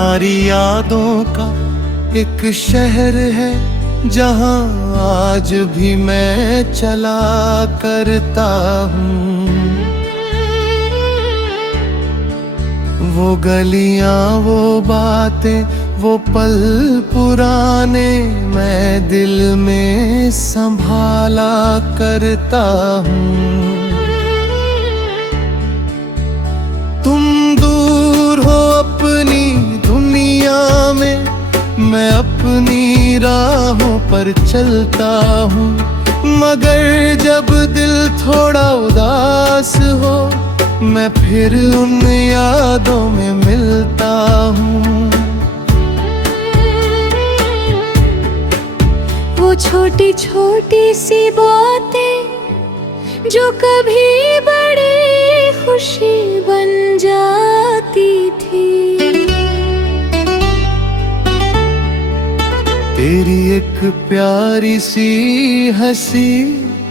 तुम्हारी यादों का एक शहर है जहाँ आज भी मैं चला करता हूँ। वो गलियाँ, वो बातें, वो पल पुराने मैं दिल में संभाला करता हूँ। तुम दूर हो अपनी दुनिया में, मैं अपनी राहों पर चलता हूँ। मगर जब दिल थोड़ा उदास हो, मैं फिर उन यादों में मिलता हूँ। वो छोटी छोटी सी बातें जो कभी बड़ी खुशी बन जाती थी। तेरी एक प्यारी सी हंसी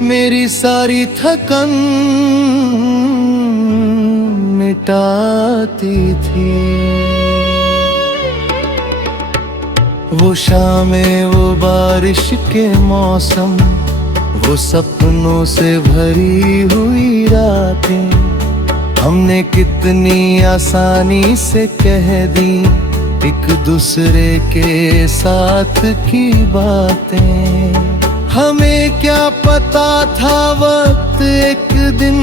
मेरी सारी थकन मिटाती थी। वो शामें, वो बारिश के मौसम, वो सपनों से भरी हुई रातें, हमने कितनी आसानी से कह दी एक दूसरे के साथ की बातें। हमें क्या पता था वक्त एक दिन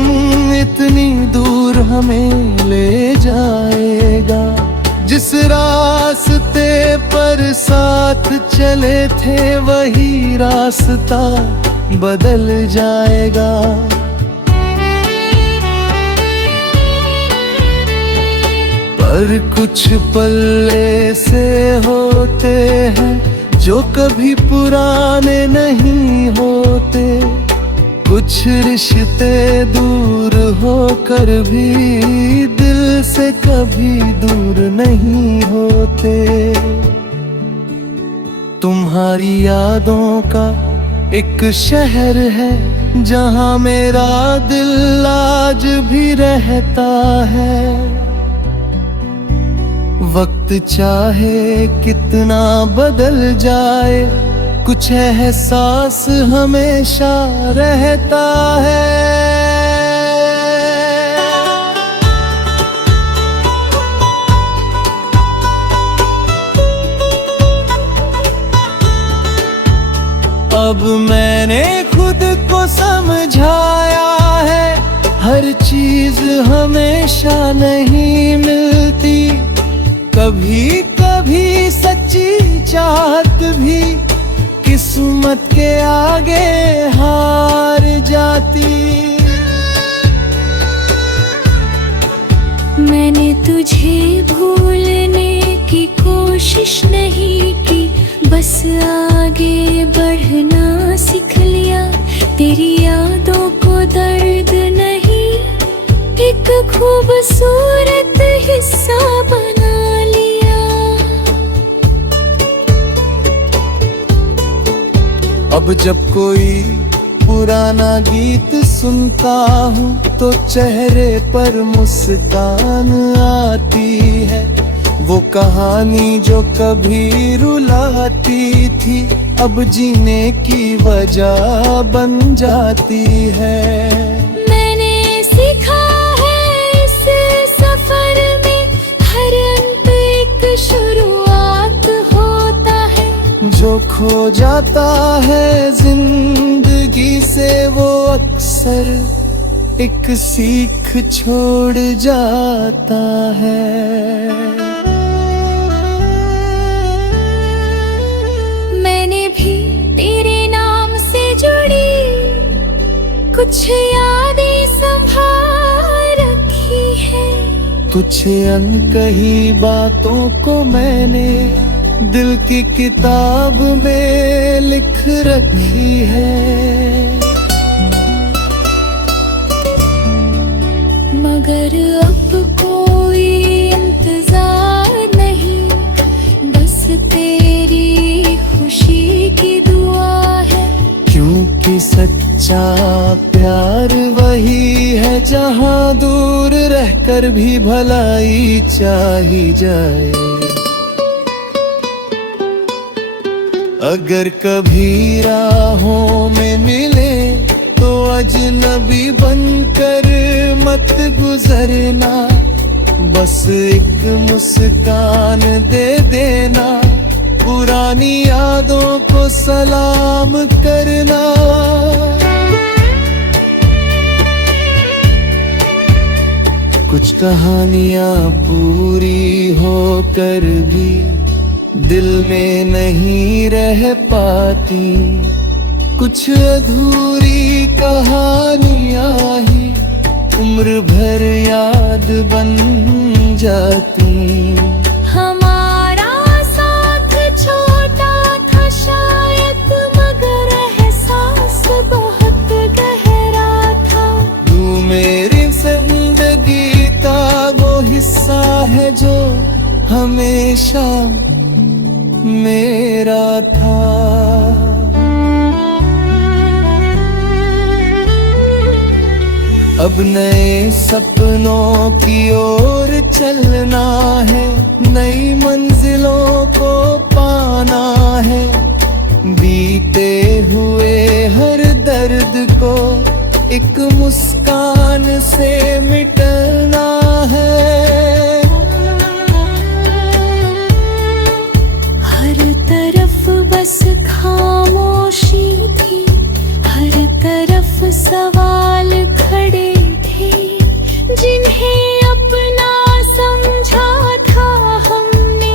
इतनी दूर हमें ले जाएगा। जिस रास्ते पर साथ चले थे वही रास्ता बदल जाएगा। पर कुछ पल ऐसे होते हैं जो कभी पुराने नहीं होते। कुछ रिश्ते दूर होकर भी दिल से कभी दूर नहीं होते। तुम्हारी यादों का एक शहर है जहाँ मेरा दिल आज भी रहता है। वक्त चाहे कितना बदल जाए, कुछ एहसास हमेशा रहता है। अब मैंने खुद को समझाया है, हर चीज हमेशा नहीं मिलती। कभी कभी सच्ची चाहत भी किस्मत के आगे हार जाती। मैंने तुझे भूलने की कोशिश नहीं की, बस आगे बढ़ना सीख लिया। तेरी यादों को दर्द नहीं, एक खूबसूरत हिस्सा बना लिया। अब जब कोई पुराना गीत सुनता हूँ तो चेहरे पर मुस्कान आती है। वो कहानी जो कभी रुलाती थी अब जीने की वजह बन जाती है। मैंने सीखा है इस सफर में हर अंत एक शुरुआत होता है। जो खो जाता है जिंदगी से वो अक्सर एक सीख छोड़ जाता है। मैंने भी तेरे नाम से जुड़ी कुछ यादें संभाल रखी है। कुछ अनकही बातों को मैंने दिल की किताब में लिख रखी है। मगर अब कोई इंतजार नहीं, बस तेरी खुशी की दुआ है। क्योंकि सच्चा प्यार वही है जहाँ दूर रहकर भी भलाई चाही जाए। अगर कभी राहों में मिले तो अजनबी बनकर मत गुजरना, बस एक मुस्कान दे देना, पुरानी यादों को सलाम करना। कुछ कहानियां पूरी होकर भी दिल में नहीं रह पाती, कुछ अधूरी कहानियां ही उम्र भर याद बन जाती। हमारा साथ छोटा था शायद, मगर एहसास बहुत गहरा था। तू मेरी जिंदगी का वो हिस्सा है जो हमेशा मेरा था। अब नए सपनों की ओर चलना है, नई मंजिलों को पाना है, बीते हुए हर दर्द को एक मुस्कान से मिटना है। हर तरफ बस खामोशी थी, हर तरफ सवाल खड़े थे, जिन्हें अपना समझा था हमने,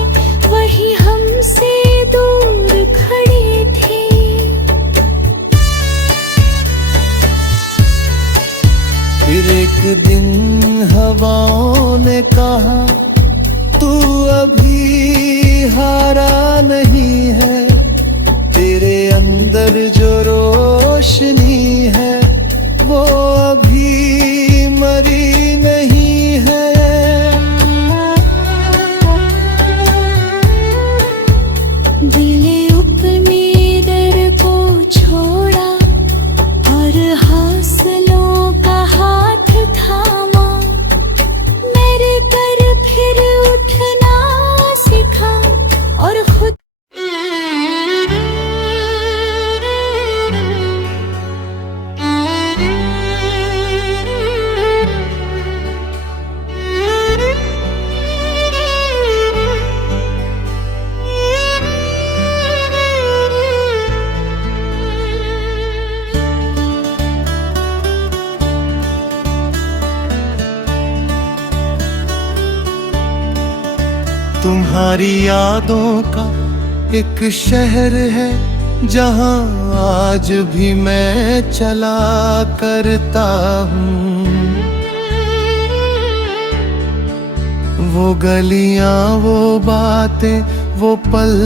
वही हमसे दूर खड़े थे। फिर एक दिन हवाओं ने कहा, तू अभी हारा नहीं है, तेरे अंदर जो रोशनी है वो अभी मरी नहीं है। दिले अपने दर को छोड़ा और हौसलों का हाथ थामा, मेरे पर फिर उठना सीखा और खुद तुम्हारी यादों का एक शहर है जहां आज भी मैं चला करता हूँ। वो गलियां, वो बातें, वो पल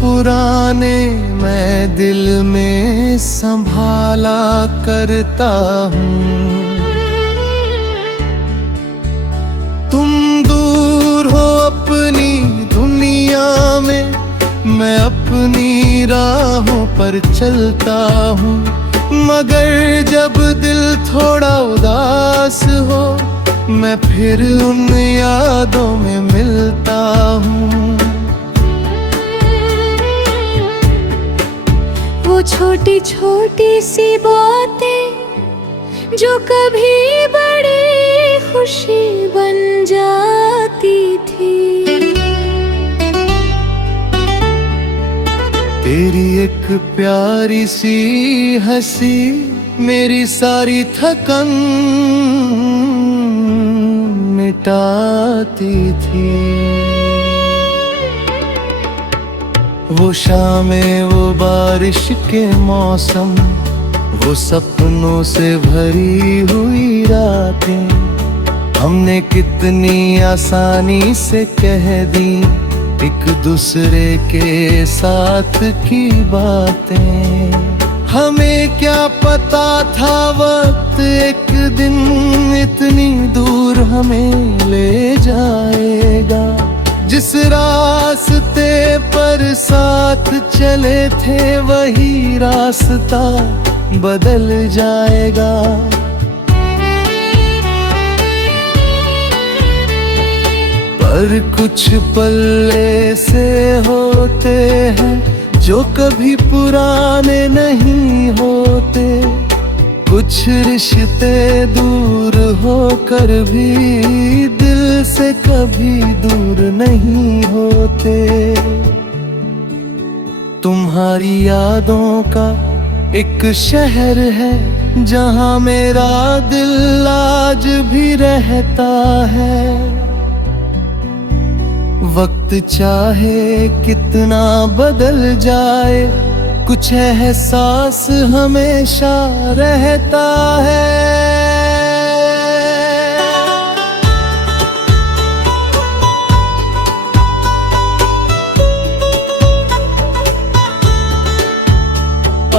पुराने मैं दिल में संभाला करता हूँ। तुम दूर हो अपनी दुनिया में, मैं अपनी राहों पर चलता हूँ, मगर जब दिल थोड़ा उदास हो मैं फिर उन यादों में मिलता हूँ। वो छोटी छोटी सी बातें जो कभी बड़ी खुशी बन जाती थी। तेरी एक प्यारी सी हंसी मेरी सारी थकन मिटाती थी। वो शामें, वो बारिश के मौसम, वो सपनों से भरी हुई रातें, हमने कितनी आसानी से कह दी एक दूसरे के साथ की बातें। हमें क्या पता था वक्त एक दिन इतनी दूर हमें ले जाएगा। जिस रास्ते पर साथ चले थे वही रास्ता बदल जाएगा। पर कुछ पल ऐसे होते हैं जो कभी पुराने नहीं होते। कुछ रिश्ते दूर होकर भी दिल से कभी दूर नहीं होते। तुम्हारी यादों का एक शहर है जहाँ मेरा दिल आज भी रहता है। वक्त चाहे कितना बदल जाए, कुछ एहसास हमेशा रहता है।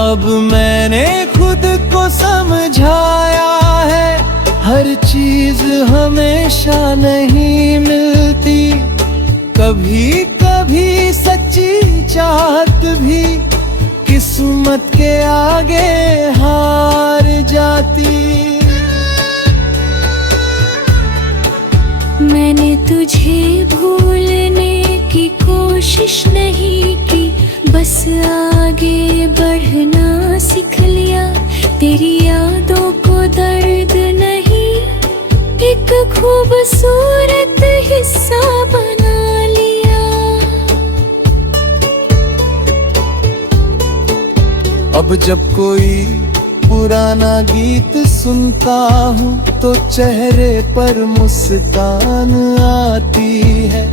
अब मैंने खुद को समझाया है, हर चीज हमेशा नहीं मिलती। कभी कभी सच्ची चाहत भी किस्मत के आगे हार जाती। मैंने तुझे भूलने की कोशिश नहीं की, बस आगे बढ़ना सीख लिया। तेरी यादों को दर्द नहीं, एक खूबसूरत हिस्सा बना लिया। अब जब कोई पुराना गीत सुनता हूँ तो चेहरे पर मुस्कान आती है।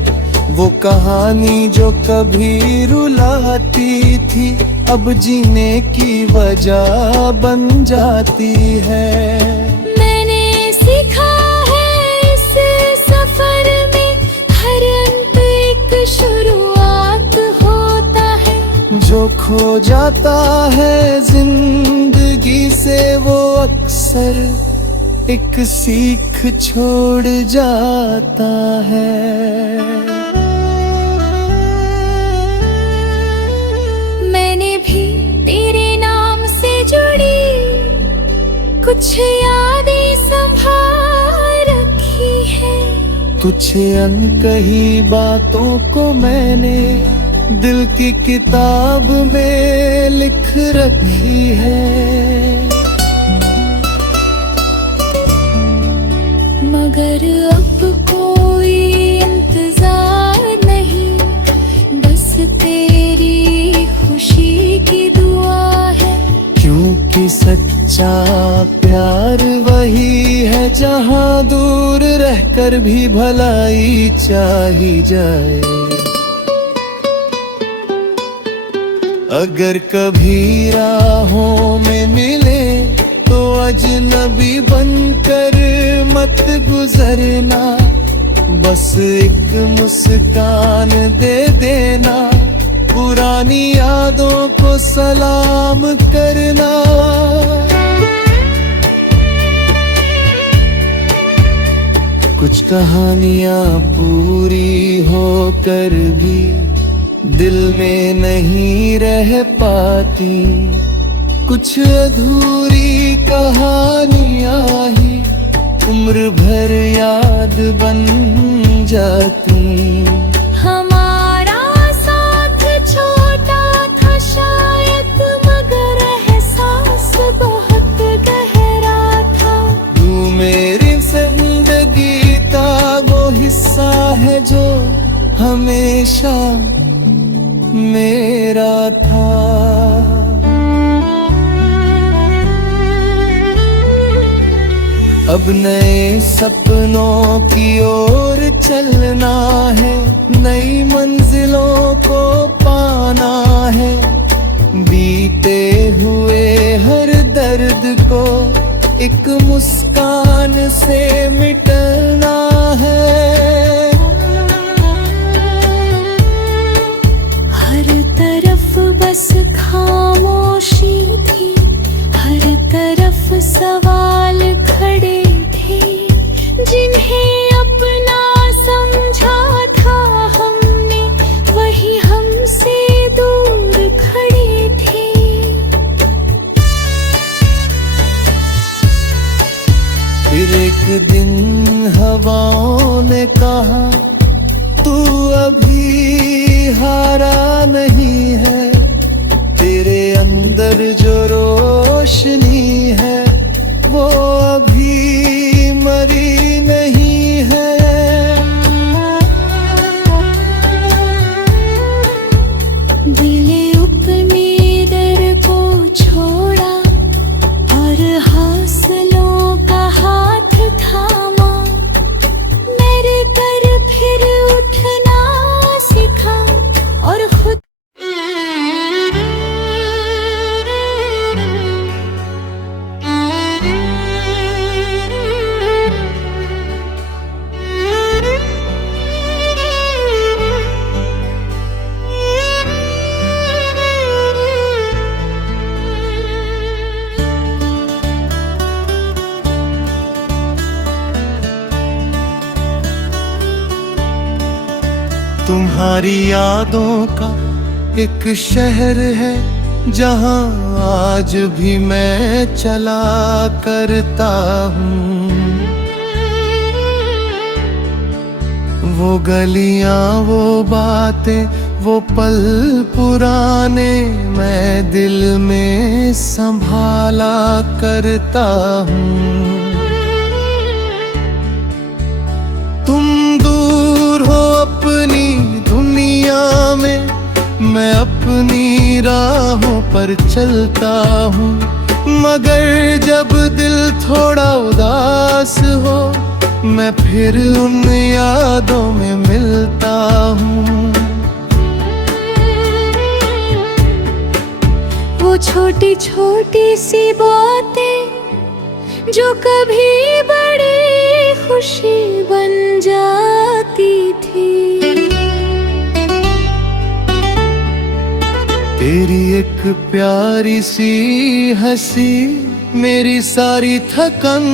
वो कहानी जो कभी रुलाती थी, अब जीने की वजह बन जाती है। मैंने सीखा है इस सफर में, हर अंत एक शुरुआत होता है। जो खो जाता है जिंदगी से वो अक्सर एक सीख छोड़ जाता है। मैंने भी तेरे नाम से जुड़ी कुछ यादें संभाल रखी है। कुछ अनकही बातों को मैंने दिल की किताब में लिख रखी है। मगर अब कोई इंतजार नहीं, बस तेरी खुशी की दुआ है। क्योंकि सच्चा प्यार वही है जहाँ दूर रहकर भी भलाई चाही जाए। अगर कभी राहों में मिले तो अजनबी बनकर मत गुजरना, बस एक मुस्कान दे देना, पुरानी यादों को सलाम करना। कुछ कहानियां पूरी होकर भी दिल में नहीं रह पाती, कुछ अधूरी कहानियां ही उम्र भर याद बन जाती। हमारा साथ छोटा था शायद, मगर एहसास बहुत गहरा था। तू मेरी जिंदगी का वो हिस्सा है जो हमेशा मेरा था। अब नए सपनों की ओर चलना है, नई मंजिलों को पाना है। बीते हुए हर दर्द को एक मुस्कान से मिटना है। हर तरफ बस खामोशी थी, हर तरफ सवाल खड़े थे, जिन्हें अपना समझा था हमने, वही हमसे दूर खड़े थे। फिर एक दिन हवाओं ने कहा, तू अभी हारा नहीं है, तुम्हारी यादों का एक शहर है जहाँ आज भी मैं चला करता हूँ। वो गलियाँ, वो बातें, वो पल पुराने मैं दिल में संभाला करता हूँ। तुम दूर हो अपनी दुनिया में, मैं अपनी राहों पर चलता हूँ। मगर जब दिल थोड़ा उदास हो, मैं फिर उन यादों में मिलता हूँ। वो छोटी छोटी सी बातें जो कभी बड़ी खुशी बन जाती थी। तेरी एक प्यारी सी हंसी मेरी सारी थकन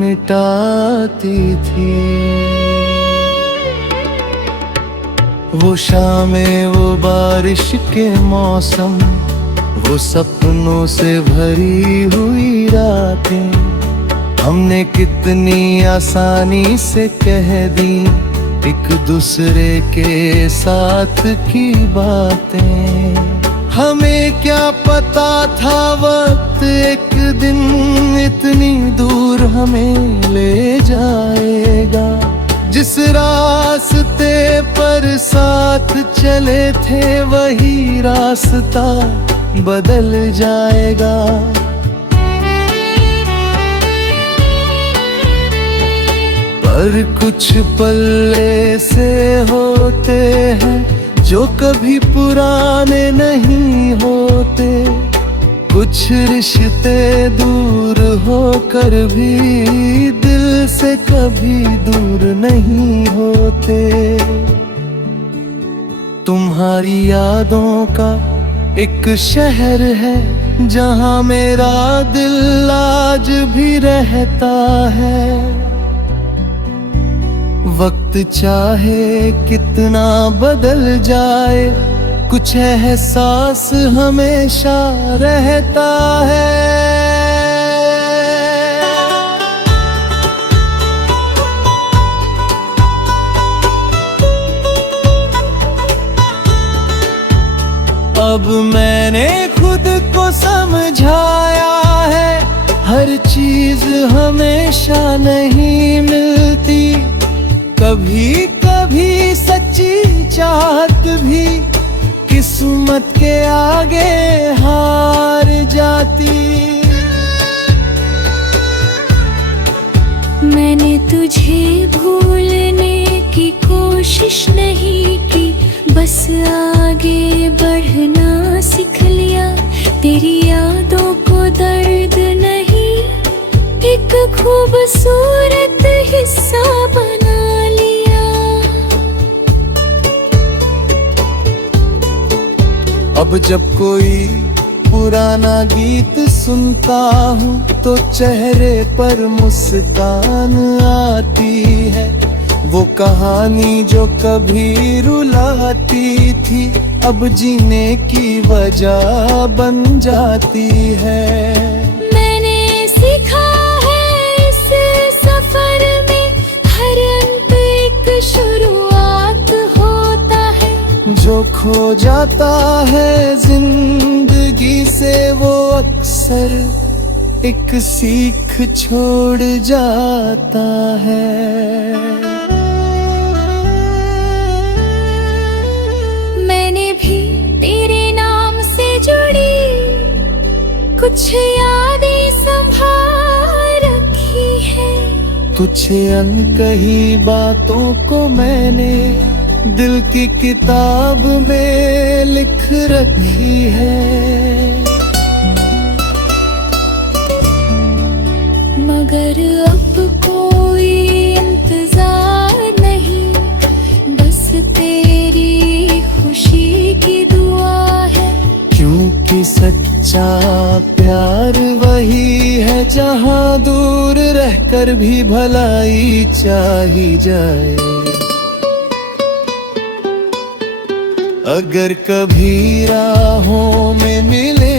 मिटाती थी। वो शामें, वो बारिश के मौसम, वो सपनों से भरी हुई रातें, हमने कितनी आसानी से कह दी एक दूसरे के साथ की बातें। हमें क्या पता था वक्त एक दिन इतनी दूर हमें ले जाएगा। जिस रास्ते पर साथ चले थे वही रास्ता बदल जाएगा। पर कुछ पल ऐसे होते हैं जो कभी पुराने नहीं होते। कुछ रिश्ते दूर होकर भी दिल से कभी दूर नहीं होते। तुम्हारी यादों का एक शहर है जहाँ मेरा दिल आज भी रहता है। वक्त चाहे कितना बदल जाए, कुछ एहसास हमेशा रहता है। अब मैंने खुद को समझाया है, हर चीज हमेशा नहीं मिलती। कभी कभी सच्ची चाहत भी किस्मत के आगे हार जाती। मैंने तुझे भूलने की कोशिश नहीं की, बस आगे बढ़ना सीख लिया। तेरी यादों को दर्द नहीं, एक खूबसूरत हिस्सा बना लिया। अब जब कोई पुराना गीत सुनता हूँ तो चेहरे पर मुस्कान आती है। वो कहानी जो कभी रुलाती थी अब जीने की वजह बन जाती है। मैंने सीखा है इस सफर में हर अंत एक शुरुआत होता है। जो खो जाता है जिंदगी से वो अक्सर एक सीख छोड़ जाता है। मैंने भी तेरे नाम से जुड़ी कुछ यादें संभाल रखी है। कुछ अनकही बातों को मैंने दिल की किताब में लिख रखी है। मगर अब कोई इंतजार नहीं, बस तेरी खुशी की दुआ है। क्योंकि सच्चा प्यार वही है जहाँ दूर रहकर भी भलाई चाही जाए। अगर कभी राहों में मिले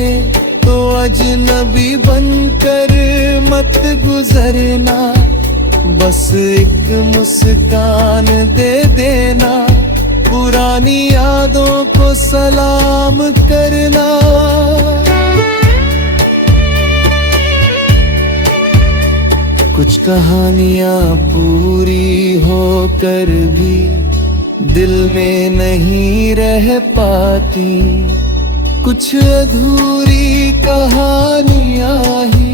तो अजनबी बनकर मत गुजरना, बस एक मुस्कान दे देना, पुरानी यादों को सलाम करना। कुछ कहानियां पूरी होकर भी दिल में नहीं रह पाती, कुछ अधूरी कहानियां ही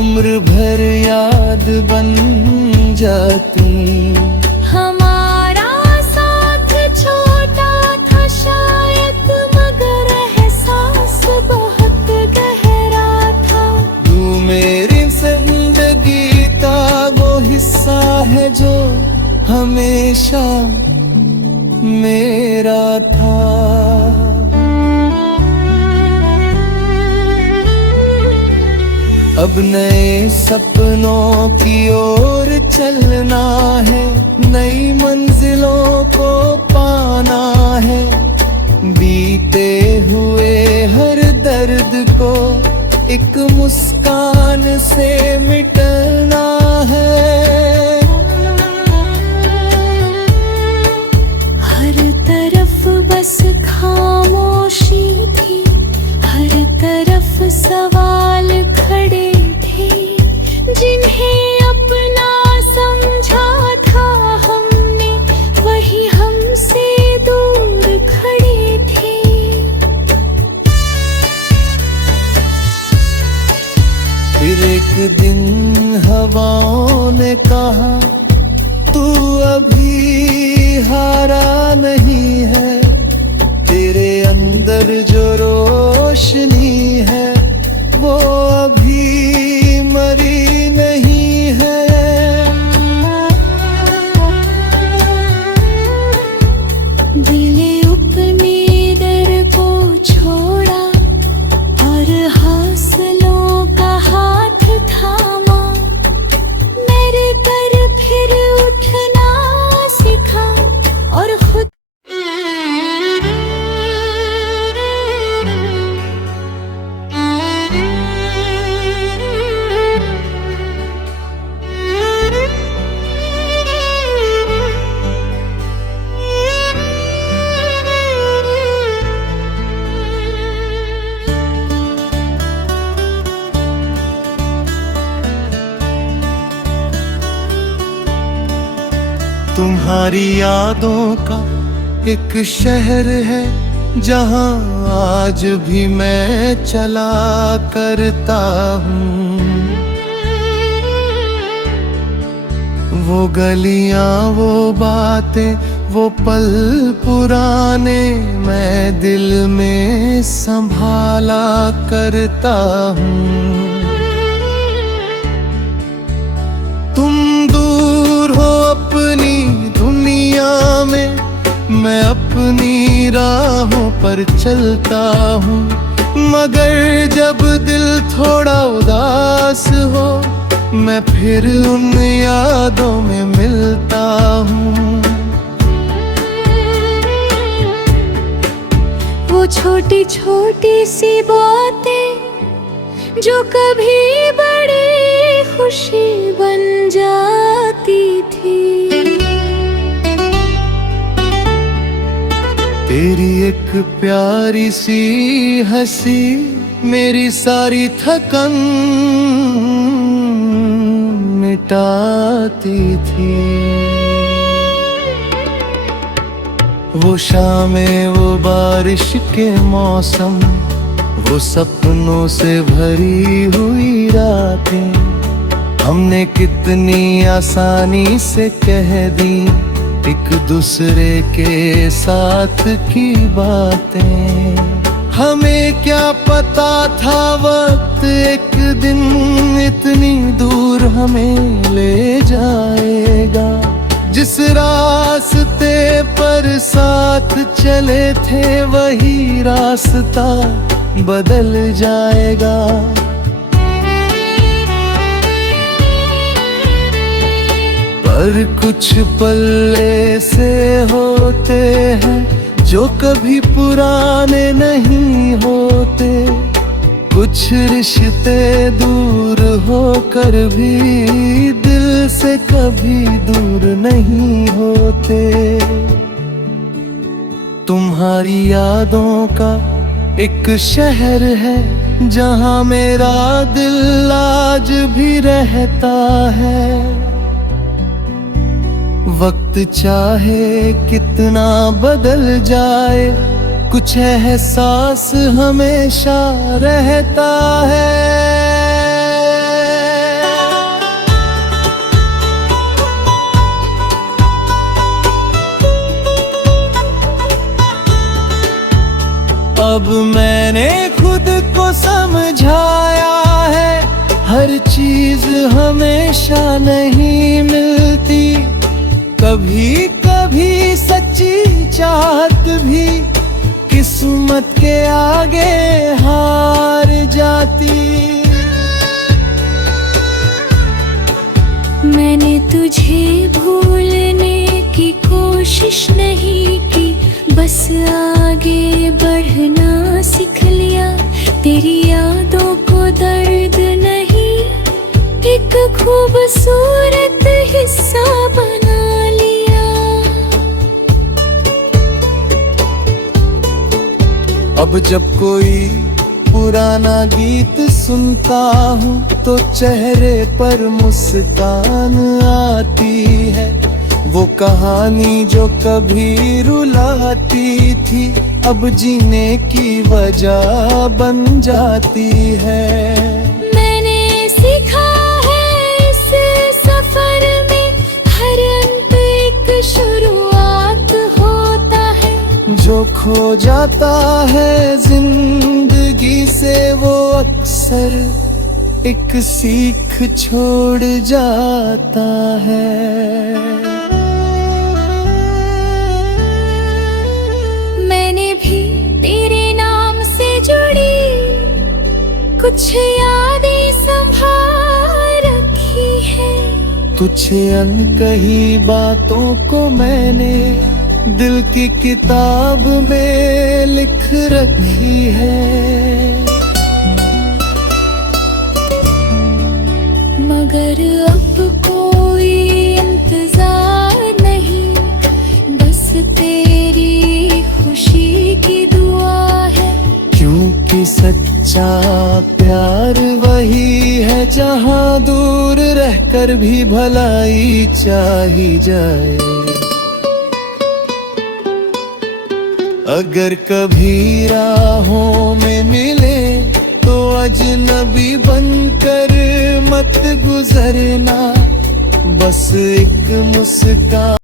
उम्र भर याद बन जाती। हमारा साथ छोटा था शायद, मगर एहसास बहुत गहरा था। तू मेरी जिंदगी का वो हिस्सा है जो हमेशा मेरा था। अब नए सपनों की ओर चलना है, नई मंजिलों को पाना है, बीते हुए हर दर्द को एक मुस्कान से मिटना है। हर तरफ बस खामोशी थी, हर तरफ सवाल खड़े थे, जिन्हें अपना समझा था हमने, वही हमसे दूर खड़े थे। फिर एक दिन हवाओं ने कहा, तू अभी हारा नहीं है, तेरे अंदर जो रोशनी है वो अभी मरी नहीं है। दिले अपने दर को छोड़ा और हौसलों का हाथ थामा, मेरे पर फिर उठना सीखा और खुद तुम्हारी यादों का एक शहर है जहां आज भी मैं चला करता हूँ। वो गलियां, वो बातें, वो पल पुराने मैं दिल में संभाला करता हूँ। तुम दूर हो अपनी दुनिया में, मैं अपनी राहों पर चलता हूँ, मगर जब दिल थोड़ा उदास हो मैं फिर उन यादों में मिलता हूँ। वो छोटी छोटी सी बातें जो कभी बड़ी खुशी बन जाती थी, तेरी एक प्यारी सी हंसी मेरी सारी थकन मिटाती थी। वो शामें, वो बारिश के मौसम, वो सपनों से भरी हुई रातें, हमने कितनी आसानी से कह दी एक दूसरे के साथ की बातें। हमें क्या पता था वक्त एक दिन इतनी दूर हमें ले जाएगा, जिस रास्ते पर साथ चले थे वही रास्ता बदल जाएगा। पर कुछ पल ऐसे होते हैं जो कभी पुराने नहीं होते। कुछ रिश्ते दूर होकर भी दिल से कभी दूर नहीं होते। तुम्हारी यादों का एक शहर है जहां मेरा दिल आज भी रहता है। वक्त चाहे कितना बदल जाए, कुछ एहसास हमेशा रहता है। अब मैंने खुद को समझाया है, हर चीज हमेशा नहीं मिलती। कभी कभी सच्ची चाहत भी किस्मत के आगे हार जाती। मैंने तुझे भूलने की कोशिश नहीं की, बस आगे बढ़ना सीख लिया। तेरी यादों को दर्द नहीं, एक खूबसूरत हिस्सा बना लिया। अब जब कोई पुराना गीत सुनता हूँ तो चेहरे पर मुस्कान आती है। वो कहानी जो कभी रुलाती थी, अब जीने की वजह बन जाती है। मैंने सीखा है इस सफर में, हर अंत एक शुरुआत होता है। जो खो जाता है जिंदगी से, वो अक्सर एक सीख छोड़ जाता है। मैंने भी तेरे नाम से जुड़ी कुछ यादें संभाल रखी है। कुछ अनकही बातों को मैंने दिल की किताब में लिख रखी है। मगर अब कोई इंतजार नहीं, बस तेरी खुशी की दुआ है। क्योंकि सच्चा प्यार वही है जहां दूर रहकर भी भलाई चाही जाए। अगर कभी राहों में मिले तो अजनबी बनकर मत गुजरना, बस एक मुस्कान